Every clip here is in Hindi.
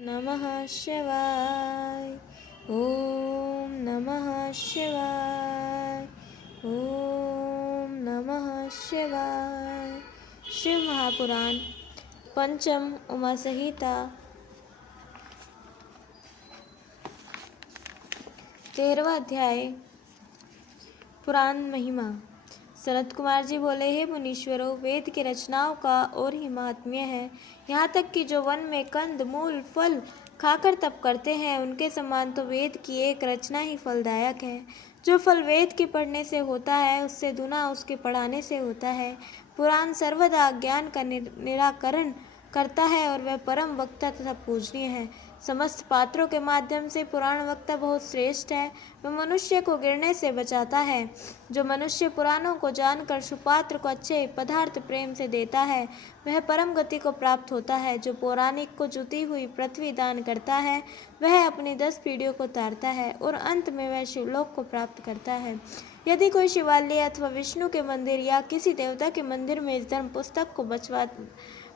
नमः शिवाय। ओम नमः शिवाय। ओम नमः शिवाय। शिव महापुराण पंचम उमा संहिता 13वां अध्याय। पुराण महिमा। सनत कुमार जी बोले, हे मुनीश्वरों, वेद की रचनाओं का और ही महात्म्य है। यहाँ तक कि जो वन में कंद मूल फल खाकर तप करते हैं, उनके समान तो वेद की एक रचना ही फलदायक है। जो फल वेद के पढ़ने से होता है, उससे दुना उसके पढ़ाने से होता है। पुराण सर्वदा ज्ञान का निराकरण करता है और वह परम वक्ता तथा पूजनीय है। समस्त पात्रों के माध्यम से पुराण वक्ता बहुत श्रेष्ठ है। वह मनुष्य को गिरने से बचाता है। जो मनुष्य पुराणों को जानकर सुपात्र को अच्छे पदार्थ प्रेम से देता है, वह परम गति को प्राप्त होता है। जो पौराणिक को जुती हुई पृथ्वी दान करता है, वह अपनी 10 पीढ़ियों को तारता है और अंत में वह शिवलोक को प्राप्त करता है। यदि कोई शिवालय अथवा विष्णु के मंदिर या किसी देवता के मंदिर में इस धर्म पुस्तक को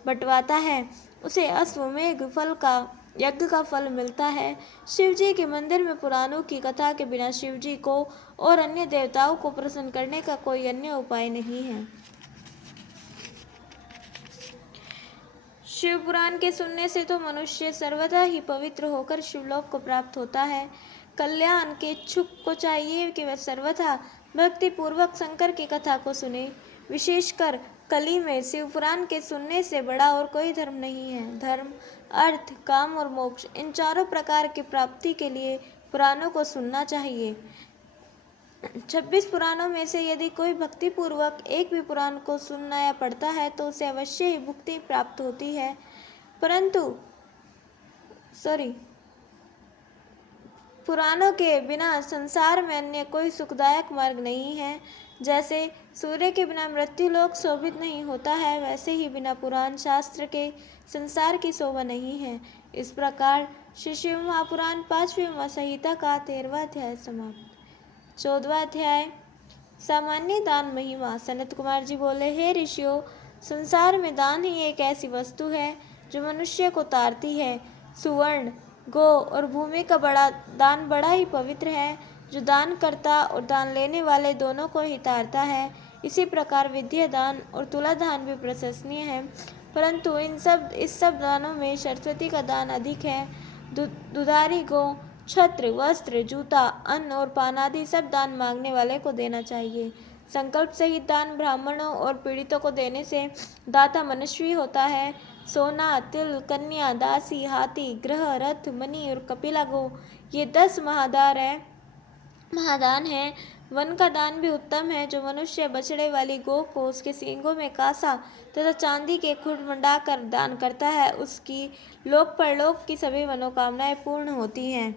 बंटवाता है, उसे अश्वमेध फल का यज्ञ का फल मिलता है। शिवजी के मंदिर में पुराणों की कथा के बिना शिवजी को और अन्य देवताओं को प्रसन्न करने का कोई अन्य उपाय नहीं है। शिव पुराण के सुनने से तो मनुष्य सर्वदा ही पवित्र होकर शिवलोक को प्राप्त होता है। कल्याण के इच्छुक को चाहिए कि वह सर्वथा भक्ति पूर्वक शंकर की कथा को सुने। विशेषकर कली में शिव पुराण के सुनने से बड़ा और कोई धर्म नहीं है। धर्म, अर्थ, काम और मोक्ष, इन चारों प्रकार की प्राप्ति के लिए पुराणों को सुनना चाहिए। 26 पुराणों में से यदि कोई भक्ति पूर्वक एक भी पुराण को सुनना या पढ़ता है, तो उसे अवश्य ही मुक्ति प्राप्त होती है। पुराणों के बिना संसार में अन्य कोई सुखदायक मार्ग नहीं है। जैसे सूर्य के बिना मृत्युलोक शोभित नहीं होता है, वैसे ही बिना पुराण शास्त्र के संसार की शोभा नहीं है। इस प्रकार श्री शिव महापुराण 5वीं उमा संहिता का 13वां अध्याय समाप्त। 14वां अध्याय। सामान्य दान महिमा। सनत कुमार जी बोले, हे ऋषियों, संसार में दान ही एक ऐसी वस्तु है जो मनुष्य को तारती है। सुवर्ण, गो और भूमि का दान बड़ा ही पवित्र है, जो दान करता और दान लेने वाले दोनों को ही तारता है। इसी प्रकार विद्या दान और तुला दान भी प्रशंसनीय है, परंतु इस सब दानों में सरस्वती का दान अधिक है। दुधारी गो, छत्र, वस्त्र, जूता, अन्न और पान आदि सब दान मांगने वाले को देना चाहिए। संकल्प सहित दान ब्राह्मणों और पीड़ितों को देने से दाता मनस्वी होता है। सोना, तिल, कन्या, दासी, हाथी, ग्रह, रथ, मणि और कपिला गो, ये 10 महादान है। वन का दान भी उत्तम है। जो मनुष्य बछड़े वाली गो को उसके सींगों में कांसा तथा चांदी के खुर मंडाकर दान करता है, उसकी लोक परलोक की सभी मनोकामनाएं पूर्ण होती हैं।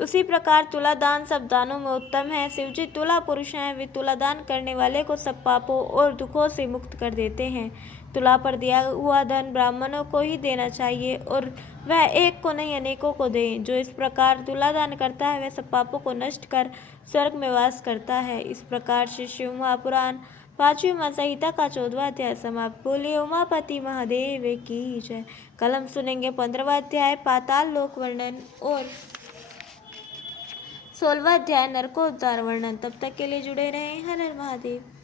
उसी प्रकार तुला दान सब दानों में उत्तम है। शिवजी तुला पुरुष हैं। वे तुला दान करने वाले को सब पापों और दुखों से मुक्त कर देते हैं। तुला पर दिया हुआ धन ब्राह्मणों को ही देना चाहिए और वह एक को नहीं अनेकों को दे। जो इस प्रकार तुला दान करता है, वह सब पापों को नष्ट कर स्वर्ग में वास करता है। इस प्रकार श्री शिव महापुराण 5वीं उमा संहिता का 14वां अध्याय समाप्त। बोलिए उमापति महादेव की जय। कल हम सुनेंगे 15वां अध्याय पाताल लोक वर्णन और 16वां अध्याय नरकोद्धार वर्णन। तब तक के लिए जुड़े रहें। हर हर महादेव।